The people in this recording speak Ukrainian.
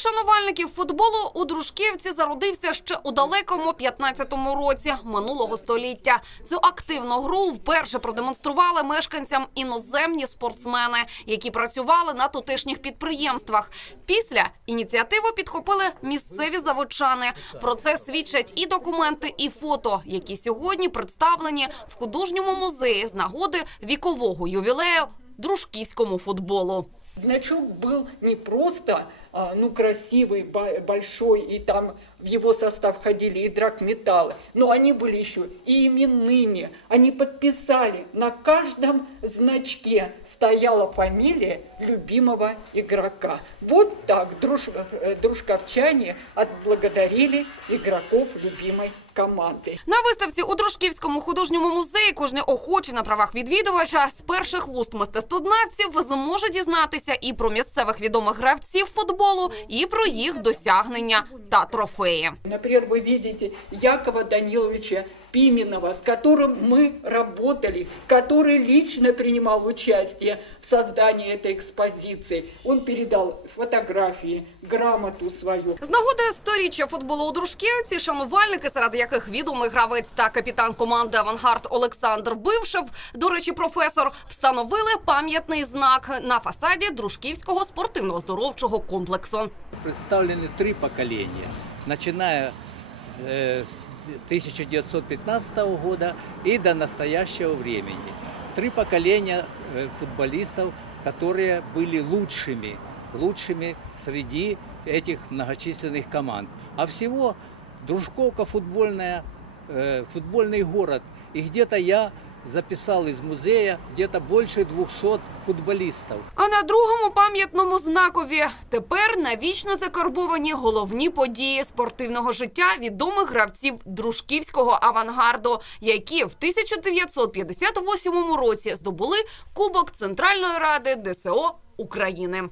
шанувальників футболу у Дружківці зародився ще у далекому 15-му році минулого століття. Цю активну гру вперше продемонстрували мешканцям іноземні спортсмени, які працювали на тутешніх підприємствах. Після ініціативу підхопили місцеві заводчани. Про це свідчать і документи, і фото, які сьогодні представлені в художньому музеї з нагоди вікового ювілею дружківському футболу. Значок был не просто ну, красивый, большой, и там в его состав входили и драгметаллы, но они были еще и именными. Они подписали, на каждом значке стояла фамилия любимого игрока. Вот так друж, э, дружковчане отблагодарили игроков любимой команды. На виставці у Дружківському художньому музеї кожний охочий на правах відвідувача з перших вуст мистецтвознавців зможе дізнатися і про місцевих відомих гравців футболу, і про їх досягнення та трофеї. Например, вы видите Якова Даниловича Пименова, с которым мы работали, который лично принимал участие в создании этой экспозиции. Он передал фотографии, грамоту свою. З нагоди сторіччя футболу у Дружківці шанувальники, серед яких відомий гравець та капітан команди Авангард Олександр Бившев, до речі, професор, встановили пам'ятний знак на фасаді Дружківського спортивно-оздоровчого комплексу. представлены три поколения, начиная с э, 1915 года и до настоящего времени. Три поколения э, футболистов, которые были лучшими, лучшими среди этих многочисленных команд. А всего Дружковка футбольная, э, футбольный город. И где-то я записал из музея где-то больше 200 футболистов. А на другому пам'ятному знакові тепер навічно закарбовані головні події спортивного життя відомих гравців дружківського авангарду, які в 1958 році здобули Кубок Центральної ради ДСО України.